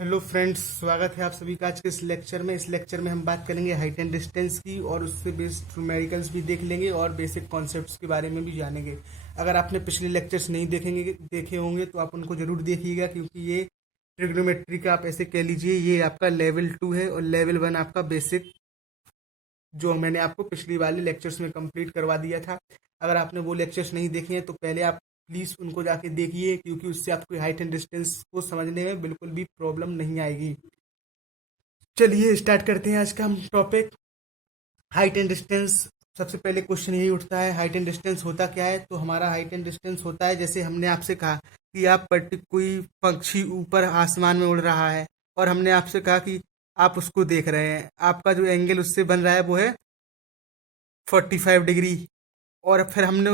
Hello friends, स्वागत है आप सभी का आज के इस लेक्चर में। इस लेक्चर में हम बात करेंगे हाइट एंड डिस्टेंस की और उससे बेस्ड न्यूमेरिकल्स भी देख लेंगे और बेसिक कॉन्सेप्ट्स के बारे में भी जानेंगे। अगर आपने पिछले लेक्चर्स नहीं देखे होंगे तो आप उनको जरूर देखिएगा, क्योंकि ये ट्रिग्नोमेट्री का आप ऐसे कह लीजिए ये आपका लेवल 2 है और लेवल 1 आपका बेसिक, जो मैंने आपको पिछली वाले लेक्चर्स में कंप्लीट करवा दिया था। अगर आपने वो लेक्चर्स नहीं देखे हैं तो पहले आप प्लीज़ उनको जाके देखिए, क्योंकि उससे आपको हाइट एंड डिस्टेंस को समझने में बिल्कुल भी प्रॉब्लम नहीं आएगी। चलिए स्टार्ट करते हैं आज का हम टॉपिक, हाइट एंड डिस्टेंस। सबसे पहले क्वेश्चन यही उठता है, हाइट एंड डिस्टेंस होता क्या है। तो हमारा हाइट एंड डिस्टेंस होता है, जैसे हमने आपसे कहा कि आप कोई पक्षी ऊपर आसमान में उड़ रहा है और हमने आपसे कहा कि आप उसको देख रहे हैं, आपका जो एंगल उससे बन रहा है वो है 45 डिग्री। और फिर हमने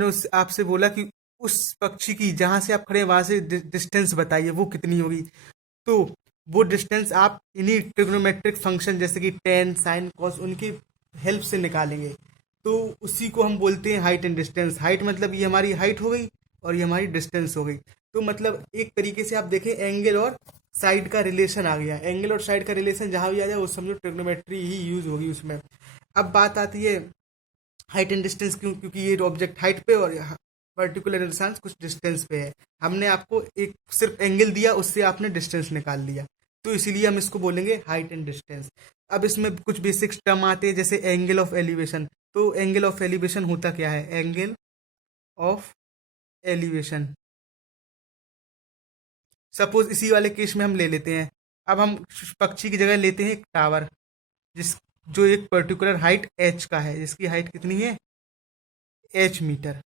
उस आपसे बोला कि उस पक्षी की जहाँ से आप खड़े हैं वहाँ से डिस्टेंस बताइए वो कितनी होगी। तो वो डिस्टेंस आप इन्हीं ट्रिग्नोमेट्रिक फंक्शन जैसे कि टेन साइन कॉस उनकी हेल्प से निकालेंगे। तो उसी को हम बोलते हैं हाइट एंड डिस्टेंस। हाइट मतलब ये हमारी हाइट हो गई और ये हमारी डिस्टेंस हो गई। तो मतलब एक तरीके से आप देखें, एंगल और साइड का रिलेशन आ गया। एंगल और साइड का रिलेशन जहाँ भी आ जाए वो समझो ट्रिग्नोमेट्री ही यूज होगी उसमें। अब बात आती है हाइट एंड डिस्टेंस क्यों, क्योंकि ये ऑब्जेक्ट हाइट पे और पर्टिकुलर इंसान कुछ डिस्टेंस पे है। हमने आपको एक सिर्फ एंगल दिया, उससे आपने डिस्टेंस निकाल लिया, तो इसीलिए हम इसको बोलेंगे हाइट एंड डिस्टेंस। अब इसमें कुछ बेसिक टर्म आते हैं, जैसे एंगल ऑफ एलिवेशन। तो एंगल ऑफ एलिवेशन होता क्या है? एंगल ऑफ एलिवेशन, सपोज इसी वाले केस में हम ले लेते हैं। अब हम पक्षी की जगह लेते हैं एक टावर, जिस जो एक पर्टिकुलर हाइट एच का है, जिसकी हाइट कितनी है? H metre.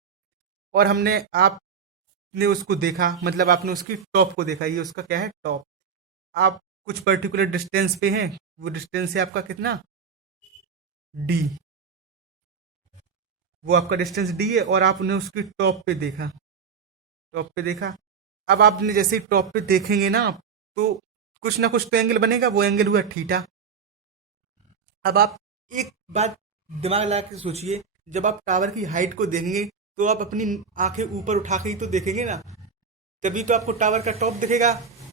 और आपने उसको देखा, मतलब आपने उसकी टॉप को देखा, ये उसका क्या है? टॉप। आप कुछ पर्टिकुलर डिस्टेंस पे हैं, वो डिस्टेंस है आपका कितना? डी। वो आपका डिस्टेंस डी है और आपने उसकी टॉप पे देखा, टॉप पे देखा। अब आपने जैसे ही टॉप पे देखेंगे ना आप, तो कुछ ना कुछ तो एंगल बनेगा, वो एंगल हुआ थीटा। अब आप एक बात दिमाग लगा के सोचिए, जब आप टावर की हाइट को देखेंगे तो आप अपनी आंखें ऊपर उठा के ही तो देखेंगे ना, तभी तो आपको टावर का टॉप दिखेगा।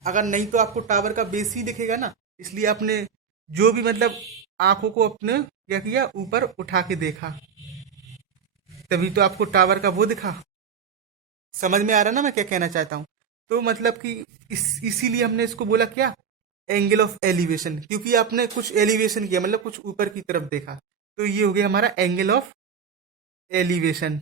अगर नहीं तो आपको टावर का बेस ही दिखेगा ना। इसलिए आपने जो भी मतलब आंखों को अपने क्या किया, ऊपर उठा के देखा, तभी तो आपको टावर का वो दिखा। समझ में आ रहा ना मैं क्या कहना चाहता हूँ? तो मतलब कि इसीलिए हमने इसको बोला क्या? एंगल ऑफ एलिवेशन, क्योंकि आपने कुछ एलिवेशन किया, मतलब कुछ ऊपर की तरफ देखा। तो ये हो गया हमारा एंगल ऑफ एलिवेशन।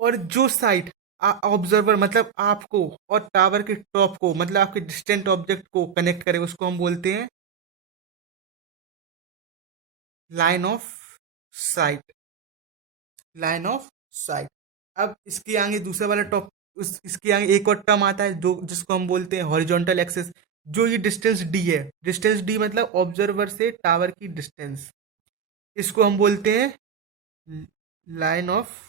और जो साइड ऑब्जर्वर मतलब आपको और टावर के टॉप को, मतलब आपके डिस्टेंट ऑब्जेक्ट को कनेक्ट करे, उसको हम बोलते हैं line of site. Line of site. अब इसके आगे दूसरा वाला टॉप, इसके आगे एक और टर्म आता है जो जिसको हम बोलते हैं हॉरिजॉन्टल एक्सिस। जो ये डिस्टेंस डी है, डिस्टेंस डी मतलब ऑब्जर्वर से टावर की डिस्टेंस, इसको हम बोलते हैं लाइन ऑफ,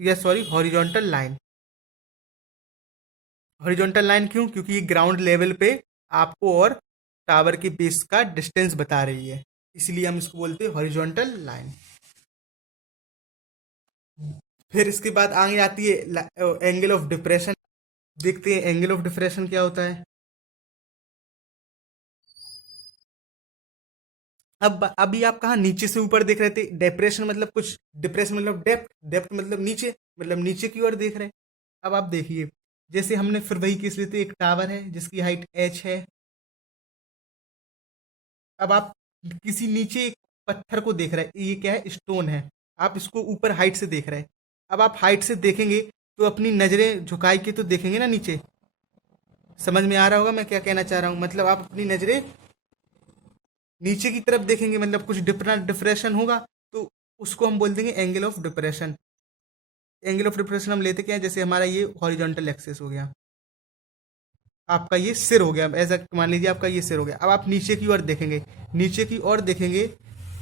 या sorry, horizontal line. Horizontal line क्यों? क्योंकि ये ग्राउंड लेवल पे आपको और टावर के बेस का डिस्टेंस बता रही है, इसलिए हम इसको बोलते हैं हॉरिजॉन्टल लाइन। फिर इसके बाद आगे आती है एंगल ऑफ डिप्रेशन। देखते हैं एंगल ऑफ डिप्रेशन क्या होता है। अब अभी आप कहाँ नीचे से ऊपर देख रहे थे, डिप्रेशन मतलब कुछ, डिप्रेशन मतलब डेप्थ, डेप्थ मतलब नीचे की ओर देख रहे हैं। अब आप देखिए, जैसे हमने फिर वही केस लेते, एक टावर है जिसकी हाइट एच है। अब आप किसी नीचे एक पत्थर को देख रहे हैं, ये क्या है? स्टोन है। आप इसको ऊपर हाइट से देख रहे हैं। अब आप हाइट से देखेंगे तो अपनी नज़रें झुकाई के तो देखेंगे ना नीचे। समझ में आ रहा होगा मैं क्या कहना चाह रहा हूँ? मतलब आप अपनी नज़रें नीचे की तरफ देखेंगे, मतलब कुछ डिप्रेशन होगा, तो उसको हम बोल देंगे angle of depression. Angle of depression हम लेते क्या है, जैसे हमारा ये हॉरिजॉन्टल एक्सिस हो गया, आपका ये सिर हो गया, ऐसा मान लीजिए आपका ये सिर हो गया। अब आप नीचे की ओर देखेंगे, नीचे की ओर देखेंगे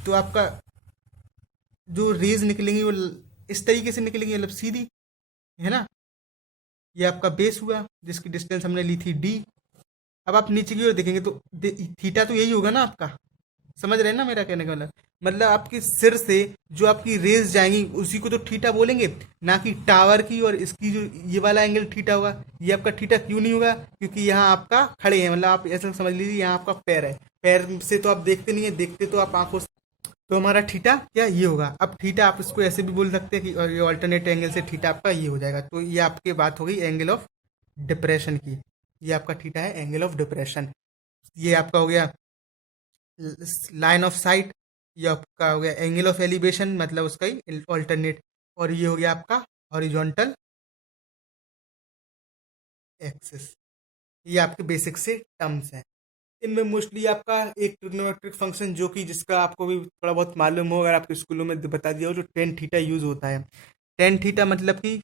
तो आपका जो रेज निकलेंगी वो इस तरीके से निकलेंगी, मतलब सीधी, है ना। ये आपका बेस हुआ जिसकी डिस्टेंस हमने ली थी डी। अब आप नीचे की ओर देखेंगे तो थीटा तो यही होगा ना आपका। समझ रहे हैं ना मेरा कहने का मतलब? मतलब आपके सिर से जो आपकी रेज जाएंगी उसी को तो थीटा बोलेंगे, ना कि टावर की। और इसकी जो ये वाला एंगल थीटा होगा, ये आपका थीटा क्यों नहीं होगा? क्योंकि यहाँ आपका खड़े हैं, मतलब आप ऐसा समझ लीजिए यहाँ आपका पैर है, पैर से तो आप देखते नहीं है, देखते तो आप आंखों से। तो हमारा थीटा क्या ये होगा। अब थीटा आप इसको ऐसे भी बोल सकते हैं कि और ये ऑल्टरनेट एंगल से थीटा आपका ये हो जाएगा। तो ये आपकी बात हो गई एंगल ऑफ डिप्रेशन की। ये आपका थीटा है एंगल ऑफ डिप्रेशन। ये आपका हो गया लाइन ऑफ साइट। ये आपका हो गया एंगल ऑफ एलिवेशन, मतलब उसका ही ऑल्टरनेट। और ये हो गया आपका हॉरिजॉन्टल एक्सिस। ये आपके बेसिक से टर्म्स हैं। इनमें मोस्टली आपका एक ट्रिग्नोमेट्रिक फंक्शन जो कि जिसका आपको भी थोड़ा बहुत मालूम हो, अगर आपके स्कूलों में बता दिया हो, जो टेन थीटा यूज होता है। टेन थीटा मतलब कि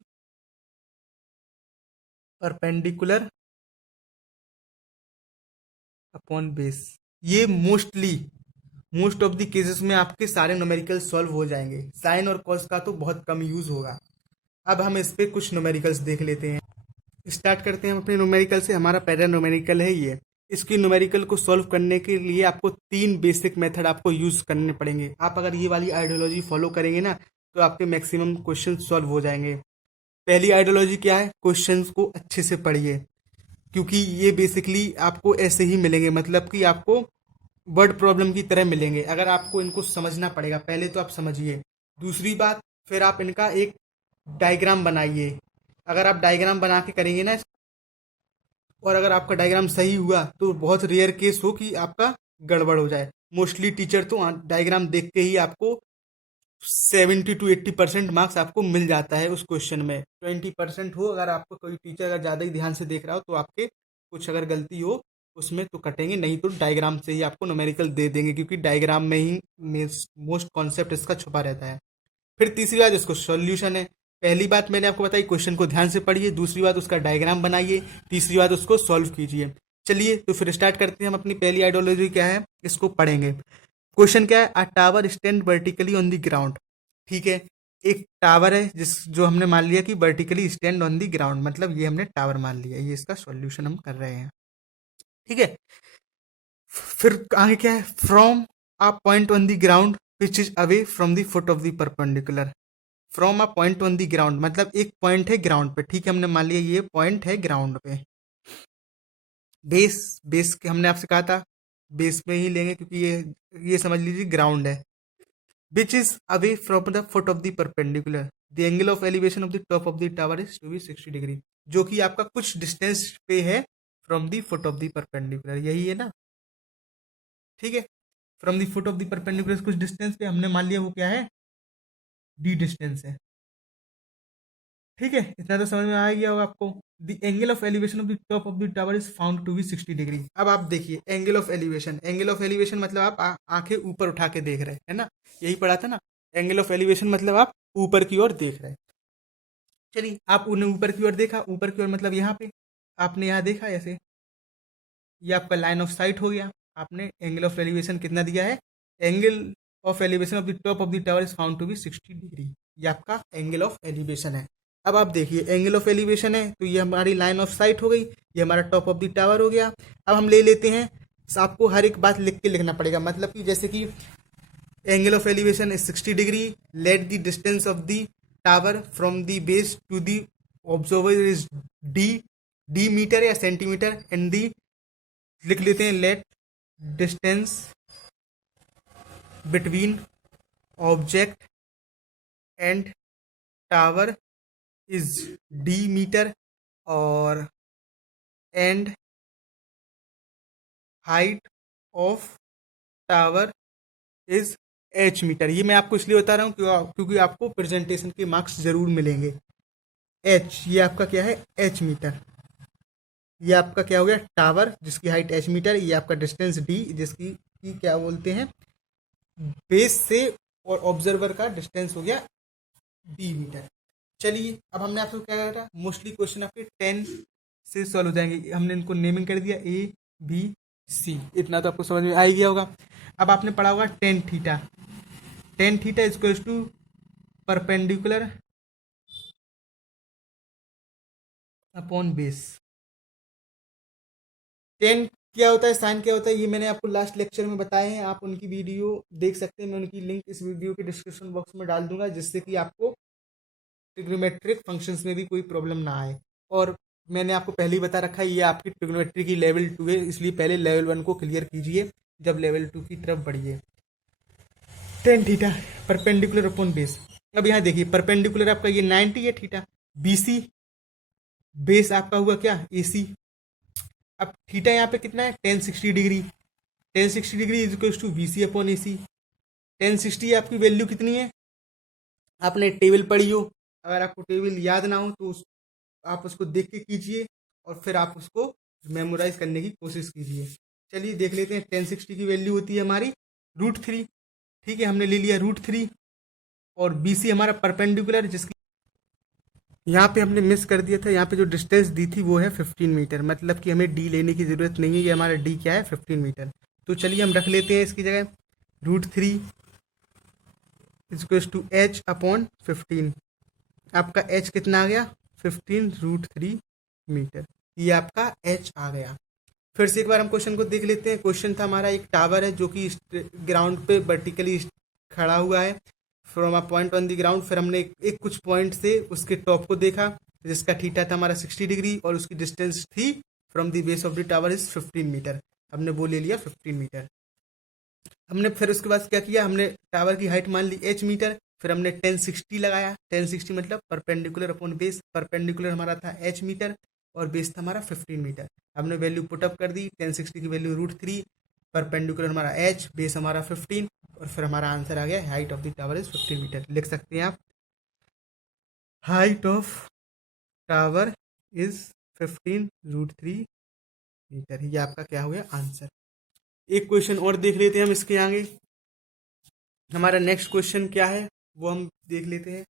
परपेंडिकुलर अपॉन बेस। ये मोस्ट ऑफ द केसेस में आपके सारे न्यूमेरिकल सॉल्व हो जाएंगे। साइन और कॉस का तो बहुत कम यूज होगा। अब हम इस पे कुछ न्यूमेरिकल्स देख लेते हैं। स्टार्ट करते हैं हम अपने न्यूमेरिकल से। हमारा पहला न्यूमेरिकल है ये। इसकी न्यूमेरिकल को सॉल्व करने के लिए आपको तीन बेसिक मेथड आपको यूज करने पड़ेंगे। आप अगर ये वाली आइडियोलॉजी फॉलो करेंगे ना, तो आपके मैक्सिमम क्वेश्चन सॉल्व हो जाएंगे। पहली आइडियोलॉजी क्या है? क्वेश्चंस को अच्छे से पढ़िए, क्योंकि ये बेसिकली आपको ऐसे ही मिलेंगे, मतलब कि आपको वर्ड प्रॉब्लम की तरह मिलेंगे। अगर आपको इनको समझना पड़ेगा, पहले तो आप समझिए। दूसरी बात, फिर आप इनका एक डायग्राम बनाइए। अगर आप डायग्राम बना के करेंगे ना, और अगर आपका डायग्राम सही हुआ तो बहुत रेयर केस हो कि आपका गड़बड़ हो जाए। मोस्टली टीचर तो डायग्राम देख के ही आपको 70 to 80% मार्क्स आपको मिल जाता है उस क्वेश्चन में। 20% हो, अगर आपको कोई टीचर अगर ज़्यादा ही ध्यान से देख रहा हो तो आपके कुछ अगर गलती हो उसमें तो कटेंगे, नहीं तो डायग्राम से ही आपको न्यूमेरिकल दे देंगे, क्योंकि डायग्राम में ही मोस्ट कॉन्सेप्ट इसका छुपा रहता है। फिर तीसरी बात, इसको सॉल्यूशन है। पहली बात मैंने आपको बताई, क्वेश्चन को ध्यान से पढ़िए। दूसरी बात, उसका डायग्राम बनाइए। तीसरी बात, उसको सॉल्व कीजिए। चलिए तो फिर स्टार्ट करते हैं हम। अपनी पहली आइडियोलॉजी क्या है, इसको पढ़ेंगे। क्वेश्चन क्या है? अ tower stand vertically on the ground. ठीक है, एक टावर है जिस जो हमने मान लिया कि vertically stand on the ground, मतलब ये हमने टावर मान लिया। ये इसका सॉल्यूशन हम कर रहे हैं। ठीक है, फिर आगे क्या है? From a point on the ground which is away from the foot of the perpendicular. From a point on the ground मतलब एक पॉइंट है ग्राउंड पे। ठीक है, हमने मान लिया ये पॉइंट है ग्राउंड पे। बेस, बेस के हमने आपसे कहा था बेस में ही लेंगे, क्योंकि ये समझ लीजिए ग्राउंड है। Which is away from the foot of the perpendicular, the angle of elevation of the top of the tower is to be 60 degree. जो कि आपका कुछ डिस्टेंस पे है from the foot of the perpendicular, यही है ना? ठीक है, from the foot of the perpendicular कुछ डिस्टेंस पे हमने मान लिया वो क्या है? डी डिस्टेंस है। ठीक है, इतना तो समझ में आ गया होगा आपको। The angle of elevation of the top of the tower is found to be 60 degree. अब आप देखिए angle of elevation. Angle of elevation मतलब आप आंखें ऊपर उठा के देख रहे हैं, है ना? यही पढ़ा था ना। एंगल ऑफ एलिवेशन मतलब आप ऊपर की ओर देख रहे हैं। चलिए, आप उन्हें ऊपर की ओर देखा, ऊपर की ओर मतलब यहाँ पे आपने यहाँ देखा ऐसे, ये आपका लाइन ऑफ साइट हो गया। आपने एंगल ऑफ एलिवेशन कितना दिया है? Angle of elevation of the top of the tower is found to be 60 degree. ये आपका एंगल ऑफ एलिवेशन है। अब आप देखिए एंगल ऑफ एलिवेशन है तो ये हमारी लाइन ऑफ साइट हो गई, ये हमारा टॉप ऑफ द टावर हो गया। अब हम ले लेते हैं, आपको हर एक बात लिख के लिखना पड़ेगा। मतलब कि जैसे कि angle of elevation is 60 degree, let the distance of the tower from the base to the observer is D. D metre या सेंटीमीटर, एंड दी लिख लेते हैं let distance between object and tower is D metre, और and height of tower is H metre. ये मैं आपको इसलिए बता रहा हूँ क्योंकि आपको प्रेजेंटेशन के मार्क्स जरूर मिलेंगे। एच, ये आपका क्या है? H metre. ये आपका क्या हो गया? टावर जिसकी हाइट एच मीटर। ये आपका डिस्टेंस डी जिसकी की क्या बोलते हैं? बेस से और ऑब्जर्वर का डिस्टेंस हो गया डी मीटर। चलिए, अब हमने आपको क्या करा? मोस्टली क्वेश्चन आपके 10 से सॉल्व हो जाएंगे। हमने इनको नेमिंग कर दिया ए बी सी, इतना तो आपको समझ में आ ही गया होगा। अब आपने पढ़ा होगा tan theta. Tan theta is to perpendicular upon base. Tan क्या होता है साइन, क्या होता है, ये मैंने आपको लास्ट लेक्चर में बताए हैं, आप उनकी वीडियो देख सकते हैं। मैं उनकी लिंक इस वीडियो के डिस्क्रिप्शन बॉक्स में डाल दूंगा, जिससे कि आपको ट्रिग्नोमेट्रिक फंक्शंस में भी कोई प्रॉब्लम ना आए। और मैंने आपको पहले ही बता रखा है, ये आपकी ट्रिग्नोमेट्री की लेवल 2 है, इसलिए पहले लेवल 1 को क्लियर कीजिए, जब लेवल 2 की तरफ बढ़िए। Tan theta perpendicular upon base. अब यहाँ देखिए, परपेंडिकुलर आपका ये 90 है थीटा, बीसी बेस आपका हुआ क्या, एसी। अब थीटा यहाँ पे कितना है, 1060 degree. 1060 degree is equal to B C upon A C. 1060 आपकी वैल्यू कितनी है, आपने टेबल पढ़ी हो, अगर आपको टेबल याद ना हो तो आप उसको देख के कीजिए, और फिर आप उसको मेमोराइज करने की कोशिश कीजिए। चलिए देख लेते हैं। 1060 की वैल्यू होती है हमारी √3। ठीक है, हमने ले लिया √3, और बी सी हमारा परपेंडिकुलर, जिसकी यहाँ पे हमने मिस कर दिया था, यहाँ पे जो डिस्टेंस दी थी वो है 15 मीटर, मतलब कि हमें डी लेने की ज़रूरत नहीं है, ये हमारा डी क्या है, 15 मीटर। तो चलिए हम रख लेते हैं इसकी जगह √3 इज टू एच अपॉन 15। आपका एच कितना आ गया, 15√3 मीटर, ये आपका एच आ गया। फिर से एक बार हम क्वेश्चन को देख लेते हैं। क्वेश्चन था हमारा, एक टावर है जो कि ग्राउंड पे वर्टिकली खड़ा हुआ है from a point on the ground. फिर हमने एक कुछ पॉइंट से उसके टॉप को देखा, जिसका थीटा था हमारा 60 डिग्री, और उसकी डिस्टेंस थी from the base of the tower is 15 metre. हमने वो ले लिया 15 मीटर। हमने फिर उसके बाद क्या किया, हमने टावर की हाइट मान ली h मीटर। फिर हमने 1060 लगाया, 1060 मतलब परपेंडिकुलर अपॉन बेस। परपेंडिकुलर हमारा था h मीटर, और बेस था हमारा 15 मीटर। हमने वैल्यू पुटअप कर दी, 1060 की वैल्यू √3, परपेंडिकुलर हमारा h, बेस हमारा 15, और फिर हमारा आंसर आ गया, height of the tower is 15 metre. लिख सकते हैं आप, height of tower is 15√3 metre. ये आपका क्या हो गया, आंसर। एक क्वेश्चन और देख लेते हैं हम इसके आगे। हमारा नेक्स्ट क्वेश्चन क्या है वो हम देख लेते हैं।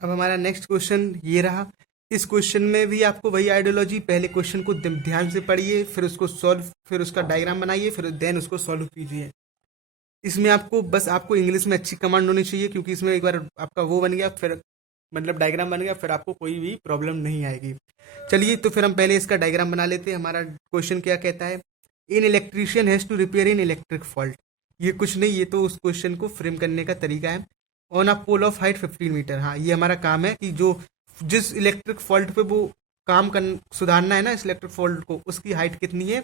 अब हमारा नेक्स्ट क्वेश्चन ये रहा। इस क्वेश्चन में भी आपको वही आइडियोलॉजी, पहले क्वेश्चन को ध्यान से पढ़िए, फिर उसको सॉल्व, फिर उसका डायग्राम बनाइए, फिर देन उसको सॉल्व कीजिए। इसमें आपको इंग्लिश में अच्छी कमांड होनी चाहिए, क्योंकि इसमें एक बार आपका वो बन गया, फिर मतलब डायग्राम बन गया, फिर आपको कोई भी प्रॉब्लम नहीं आएगी। चलिए तो फिर हम पहले इसका डायग्राम बना लेते हैं। हमारा क्वेश्चन क्या कहता है, an electrician has to repair an electric fault. ये कुछ नहीं, ये तो उस क्वेश्चन को फ्रेम करने का तरीका है। On a pole of height 15 metre. हाँ, ये हमारा काम है कि जो जिस इलेक्ट्रिक फॉल्ट पे वो काम कर सुधारना है ना, इस इलेक्ट्रिक फॉल्ट को, उसकी हाइट कितनी है,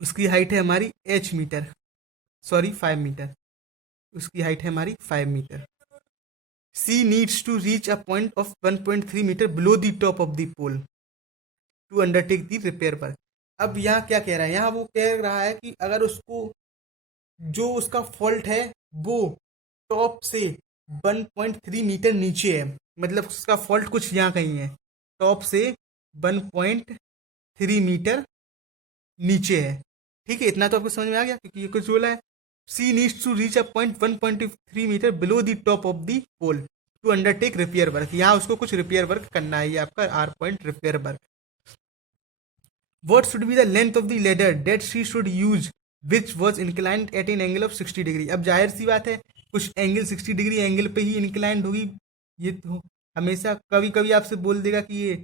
उसकी हाइट है हमारी h मीटर, सॉरी 5 मीटर। उसकी हाइट है हमारी 5 metre. She needs to reach a point of 1.3 metre below the top of the pole to undertake the repair पर। अब यहाँ क्या कह रहा है, यहाँ वो कह रहा है कि अगर उसको जो उसका फॉल्ट है वो टॉप से 1.3 मीटर नीचे है, मतलब उसका फॉल्ट कुछ यहाँ कहीं है, टॉप से 1.3 मीटर नीचे है। ठीक है, इतना तो आपको समझ में आ गया, क्योंकि ये कुछ बोला है, she needs to reach a point 1.3 metre below the top of the pole to undertake repair work. यहाँ उसको कुछ रिपेयर वर्क करना है, ये आपका R point repair work. What should be the length of the ladder that she should use which was inclined at an angle of 60 degree. अब जाहिर सी बात है, कुछ एंगल 60 डिग्री एंगल पे ही इंक्लाइंड होगी। ये तो हमेशा कभी कभी आपसे बोल देगा कि ये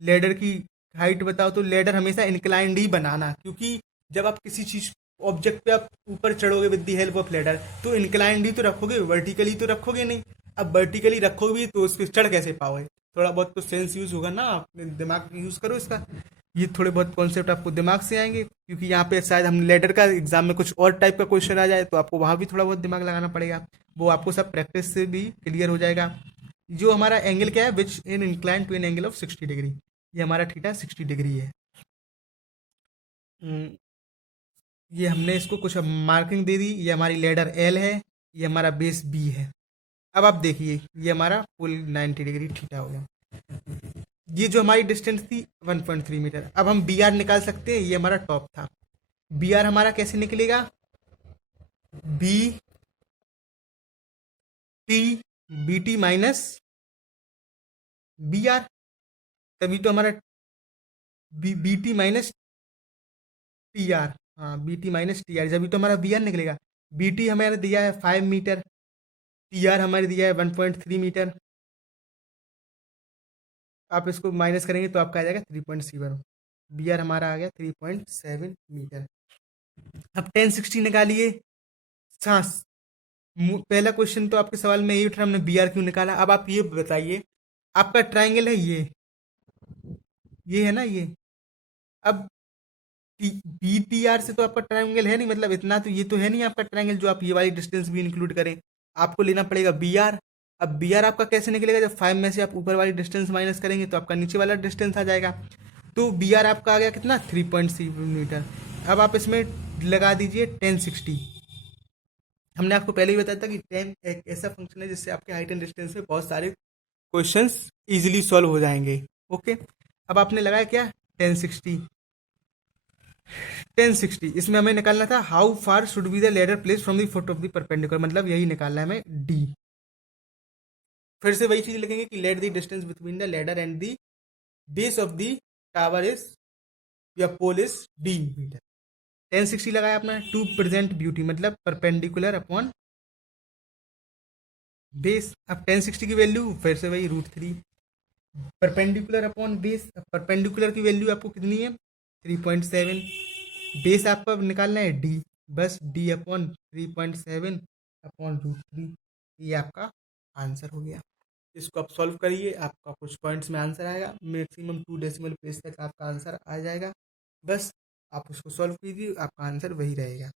लेडर की हाइट बताओ, तो लेडर हमेशा इंक्लाइंड ही बनाना, क्योंकि जब आप किसी चीज ऑब्जेक्ट पे आप ऊपर चढ़ोगे with the help of ladder, तो इंक्लाइंड ही तो रखोगे, वर्टिकली तो रखोगे नहीं। अब वर्टिकली रखोगे भी तो उस पर चढ़ कैसे पाओगे, थोड़ा बहुत तो सेंस यूज होगा ना, अपने दिमाग यूज करो इसका। ये थोड़े बहुत कॉन्सेप्ट आपको दिमाग से आएंगे, क्योंकि यहाँ पे शायद हम लेडर का एग्जाम में कुछ और टाइप का क्वेश्चन आ जाए, तो आपको वहाँ भी थोड़ा बहुत दिमाग लगाना पड़ेगा, वो आपको सब प्रैक्टिस से भी क्लियर हो जाएगा। जो हमारा एंगल क्या है, which in incline to an angle of 60 degree, ये हमारा थीटा 60 डिग्री है। ये हमने इसको कुछ मार्किंग दे दी, ये हमारी लेडर एल है, ये हमारा बेस बी है। अब आप देखिए, ये हमारा फुल 90 डिग्री थीटा हो गया। ये जो हमारी डिस्टेंस थी 1.3 मीटर। अब हम बी आर निकाल सकते हैं, ये हमारा टॉप था। बी आर हमारा कैसे निकलेगा, B T B T minus B R, तभी तो हमारा B T minus T R, हाँ B T minus T R, जब तो हमारा बी आर निकलेगा। बी टी हमारे दिया है 5 मीटर, टी आर हमारे दिया है 1.3 मीटर। आप इसको माइनस करेंगे तो आपका आ जाएगा 3.7। बी आर हमारा आ गया 3.7 मीटर। अब 1060 निकालिए। हाँ, पहला क्वेश्चन तो आपके सवाल में यही उठ रहा, हमने बी आर क्यों निकाला। अब आप ये बताइए, आपका ट्राइंगल है ये है ना ये। अब बी टी आर से तो आपका ट्राइंगल है नहीं, मतलब इतना तो ये तो है नहीं आपका ट्राइंगल जो आप ये वाली डिस्टेंस भी इंक्लूड करें। आपको लेना पड़ेगा बी आर। अब बी आर आपका कैसे निकलेगा, जब 5 में से आप ऊपर वाली डिस्टेंस माइनस करेंगे तो आपका नीचे वाला डिस्टेंस आ जाएगा। तो बी आर आपका आ गया कितना, 3.7 मीटर। अब आप इसमें लगा दीजिए 1060। हमने आपको पहले ही बताया था कि 10 एक ऐसा फंक्शन है जिससे आपके हाइट एंड डिस्टेंस में बहुत सारे क्वेश्चंस इजीली सॉल्व हो जाएंगे। ओके, अब आपने लगाया क्या, 1060। 1060 इसमें हमें निकालना था how far should be the ladder place from the foot of the perpendicular, मतलब यही निकालना है हमें डी। फिर से वही चीज लिखेंगे कि late the distance between the ladder and the base of the tower is या पोल इज डी मीटर। 1060 लगाया अपना, टू प्रेजेंट ब्यूटी मतलब परपेंडिकुलर अपॉन बेस। अब 1060 की वैल्यू फिर से वही √3 परपेंडिकुलर अपॉन बेस। अब परपेंडिकुलर की वैल्यू आपको कितनी है, 3.7। बेस आपको अब निकालना है डी, बस डी अपॉन 3.7 अपॉन √3। ये आपका आंसर हो गया। इसको आप सॉल्व करिए, आपका कुछ पॉइंट्स में आंसर आएगा, मैक्सिमम 2 डेसिमल प्लेस तक आपका आंसर आ जाएगा। बस आप उसको सॉल्व कीजिए, आपका आंसर वही रहेगा।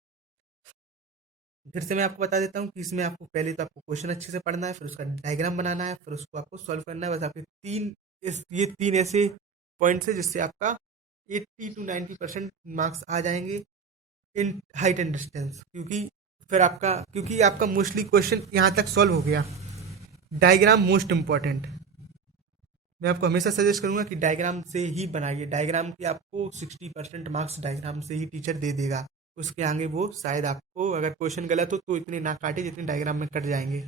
फिर से मैं आपको बता देता हूँ कि इसमें आपको पहले तो आपको क्वेश्चन अच्छे से पढ़ना है, फिर उसका डायग्राम बनाना है, फिर उसको आपको सॉल्व करना है। बस आपके ये तीन ऐसे पॉइंट्स है जिससे आपका 80 to 90% मार्क्स आ जाएंगे इन हाइट एंड डिस्टेंस। क्योंकि आपका मोस्टली क्वेश्चन यहाँ तक सॉल्व हो गया। डायग्राम मोस्ट इम्पॉर्टेंट, मैं आपको हमेशा सजेस्ट करूंगा कि डायग्राम से ही बनाइए। डायग्राम के आपको 60% मार्क्स डायग्राम से ही टीचर दे देगा। उसके आगे वो शायद आपको अगर क्वेश्चन गलत हो तो इतने ना काटे जितने डायग्राम में कट जाएंगे।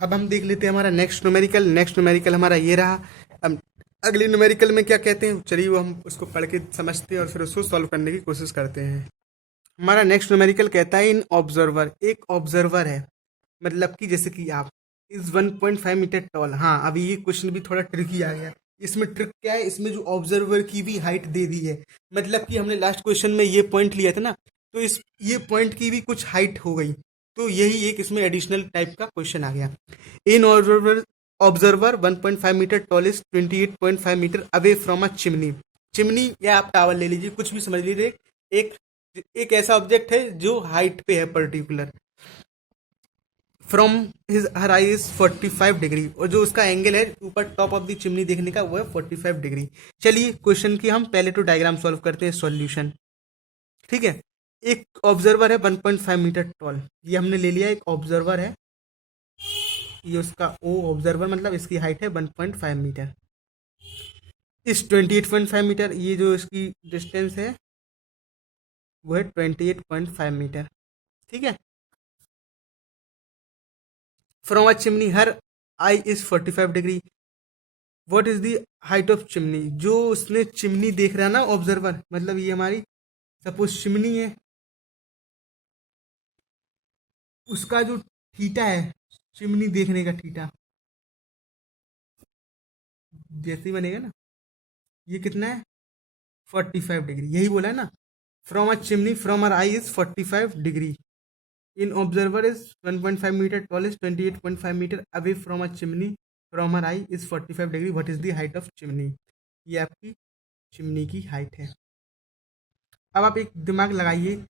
अब हम देख लेते हैं हमारा नेक्स्ट न्यूमेरिकल। नेक्स्ट न्यूमेरिकल हमारा ये रहा। अब अगले न्यूमेरिकल में क्या कहते हैं, चलिए वो हम उसको पढ़ के समझते हैं और फिर उसको सॉल्व करने की कोशिश करते हैं। हमारा नेक्स्ट न्यूमेरिकल कहता है इन ऑब्जर्वर, एक ऑब्जर्वर है, मतलब कि जैसे कि आप इज 1.5 मीटर टॉल। हाँ, अभी ये क्वेश्चन भी थोड़ा ट्रिकी आ गया। इसमें ट्रिक क्या है, इसमें जो ऑब्जर्वर की भी हाइट दे दी है, मतलब कि हमने लास्ट क्वेश्चन में ये पॉइंट लिया था ना, तो इस ये पॉइंट की भी कुछ हाइट हो गई। तो यही एक इसमें एडिशनल टाइप का क्वेश्चन आ गया। An observer 1.5 metre tall is 28.5 metre away from a chimney. Chimney या आप टावर ले लीजिए, कुछ भी समझ लीजिए। एक एक ऐसा ऑब्जेक्ट है जो हाइट पे है particular. From his her I is 45 degree, और जो उसका एंगल है ऊपर टॉप ऑफ द चिमनी देखने का वो है 45 डिग्री। चलिए क्वेश्चन की हम पहले तो डायग्राम सॉल्व करते हैं, सॉल्यूशन। ठीक है, एक ऑब्जर्वर है 1.5 मीटर टॉल, ये हमने ले लिया, एक ऑब्जर्वर है, ये उसका ओ ऑब्जर्वर मतलब इसकी हाइट है 1.5 मीटर। इस 28.5 मीटर, ये जो इसकी डिस्टेंस है वो है 28.5 मीटर। ठीक है, from a chimney her I is 45 degree. What is the height of chimney, जो उसने चिमनी देख रहा है ना ऑब्जर्वर, मतलब ये हमारी सपोज चिमनी है, उसका जो थीटा है चिमनी देखने का थीटा, जैसे ही बनेगा ना, ये कितना है 45 डिग्री, यही बोला है ना। From a chimney from her eye is 45 degree. An observer is 1.5 metre tall is 28.5 metre away from a chimney from her eye is 45 degree. What is the height of chimney, ये आपकी chimney की height है। अब आप एक दिमाग लगाइए,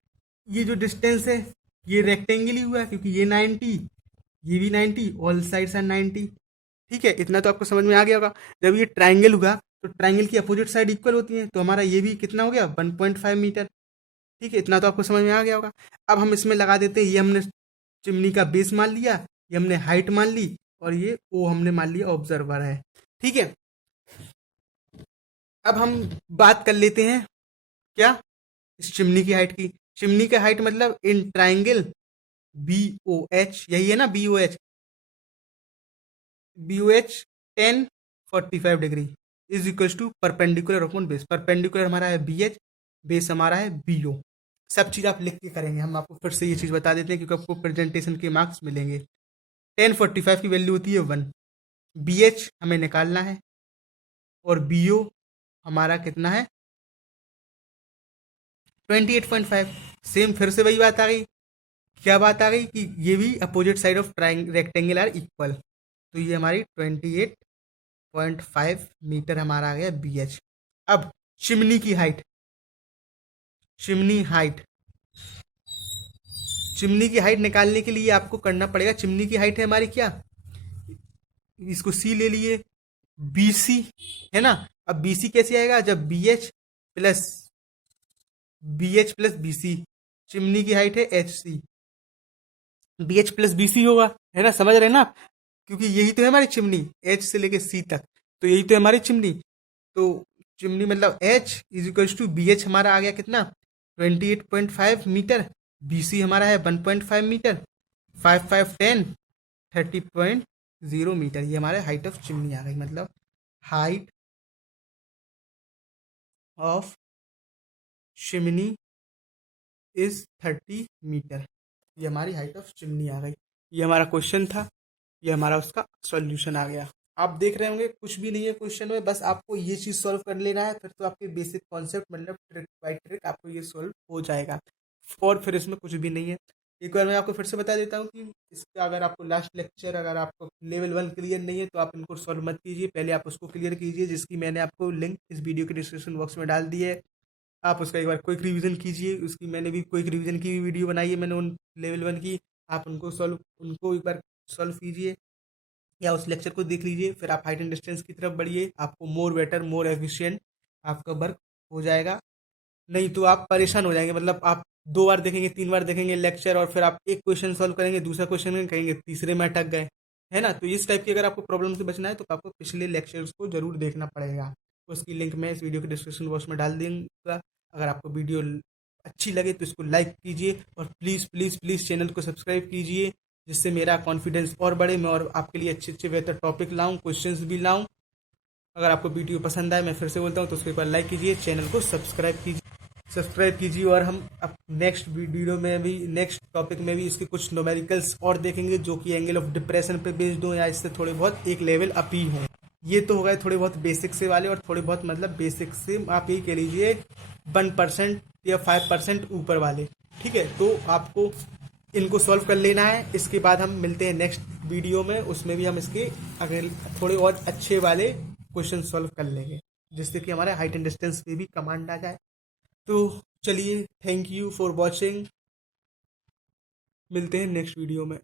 ये जो डिस्टेंस है ये रेक्टेंगल ही हुआ क्योंकि ये 90, ये भी 90, ऑल साइड्स आर 90। ठीक है, इतना तो आपको समझ में आ गया होगा। जब ये ट्राइंगल होगा तो ट्राइंगल की अपोजिट साइड इक्वल होती है, तो हमारा ये भी कितना हो गया 1.5 मीटर। ठीक है, इतना तो आपको समझ में आ गया होगा। अब हम इसमें लगा देते हैं, ये हमने चिमनी का बेस मान लिया, ये हमने हाइट मान ली, और ये ओ हमने मान लिया ऑब्जर्वर है। ठीक है, अब हम बात कर लेते हैं क्या, इस चिमनी की हाइट की। चिमनी का हाइट मतलब in triangle B O H, यही है ना B O H 10 45 degree is equal to perpendicular upon base. Perpendicular हमारा है बी एच, बेस हमारा है बी ओ। सब चीज़ आप लिख के करेंगे, हम आपको फिर से ये चीज़ बता देते हैं क्योंकि आपको प्रेजेंटेशन के मार्क्स मिलेंगे। 1045 की वैल्यू होती है 1, बी एच हमें निकालना है, और BO हमारा कितना है 28.5। सेम फिर से वही बात आ गई, क्या बात आ गई कि ये भी opposite side of triangle rectangle are equal, तो ये हमारी 28.5 मीटर हमारा आ गया BH। अब चिमनी की हाइट, चिमनी हाइट, चिमनी की हाइट निकालने के लिए आपको करना पड़ेगा, चिमनी की हाइट है हमारी क्या, इसको C ले लिए, BC है ना। अब BC कैसे आएगा, जब plus BH plus BC, chimney की हाइट है HC, BH प्लस BC होगा, है ना, समझ रहे हैं ना, क्योंकि यही तो है हमारी चिमनी, H से लेके C तक, तो यही तो है हमारी चिमनी। तो चिमनी मतलब H is equal to BH हमारा आ गया कितना 28.5 मीटर, BC हमारा है 1.5 मीटर, 5 5 10 30.0 मीटर, ये हमारे हाइट ऑफ चिमनी आ गई, मतलब height of chimney is 30 metre, ये हमारी हाइट ऑफ चिमनी आ गई। ये हमारा क्वेश्चन था, ये हमारा उसका सॉल्यूशन आ गया। आप देख रहे होंगे कुछ भी नहीं है क्वेश्चन में, बस आपको ये चीज़ सॉल्व कर लेना है, फिर तो आपके बेसिक कॉन्सेप्ट मतलब ट्रिक बाय ट्रिक आपको ये सॉल्व हो जाएगा, और फिर इसमें कुछ भी नहीं है। एक बार मैं आपको फिर से बता देता हूँ कि इसका अगर आपको लास्ट लेक्चर अगर आपको लेवल 1 क्लियर नहीं है तो आप इनको सॉल्व मत कीजिए, पहले आप उसको क्लियर कीजिए, जिसकी मैंने आपको लिंक इस वीडियो के डिस्क्रिप्शन बॉक्स में डाल दी है। आप उसका एक बार क्विक रिवीजन कीजिए, उसकी मैंने भी क्विक रिवीजन की वीडियो बनाई है मैंने उन लेवल 1 की, आप उनको एक बार सॉल्व कीजिए या उस लेक्चर को देख लीजिए, फिर आप हाइट एंड डिस्टेंस की तरफ बढ़िए, आपको मोर बेटर मोर एफिशिएंट आपका वर्क हो जाएगा। नहीं तो आप परेशान हो जाएंगे, मतलब आप 2 बार देखेंगे 3 बार देखेंगे लेक्चर, और फिर आप एक क्वेश्चन सॉल्व करेंगे, दूसरा क्वेश्चन कहेंगे तीसरे में अटक गए, है ना। तो इस टाइप की अगर आपको प्रॉब्लम से बचना है तो आपको पिछले लेक्चर्स को जरूर देखना पड़ेगा, उसकी लिंक मैं इस वीडियो के डिस्क्रिप्शन बॉक्स में डाल दूंगा। अगर आपको वीडियो अच्छी लगे तो इसको लाइक कीजिए, और प्लीज़ प्लीज़ प्लीज़ चैनल को सब्सक्राइब कीजिए, जिससे मेरा कॉन्फिडेंस और बढ़े, मैं और आपके लिए अच्छे अच्छे बेहतर टॉपिक लाऊं, क्वेश्चंस भी लाऊं। अगर आपको वीडियो पसंद आए, मैं फिर से बोलता हूं, तो उसके ऊपर लाइक कीजिए, चैनल को सब्सक्राइब कीजिए, और हम अब नेक्स्ट वीडियो में भी नेक्स्ट टॉपिक में भी इसके कुछ न्यूमेरिकल्स और देखेंगे, जो कि एंगल ऑफ डिप्रेशन पे बेस्ड हो, या इससे थोड़े बहुत एक लेवल अप ही हो। ये तो हो गए थोड़े बहुत बेसिक से वाले, और थोड़े बहुत मतलब बेसिक से आप यही कह लीजिए 1% या 5% ऊपर वाले, ठीक है। तो आपको इनको सॉल्व कर लेना है, इसके बाद हम मिलते हैं नेक्स्ट वीडियो में, उसमें भी हम इसके अगर थोड़े और अच्छे वाले क्वेश्चन सॉल्व कर लेंगे, जिससे कि हमारे हाइट एंड डिस्टेंस पे भी कमांड आ जाए। तो चलिए, थैंक यू फॉर वॉचिंग, मिलते हैं नेक्स्ट वीडियो में।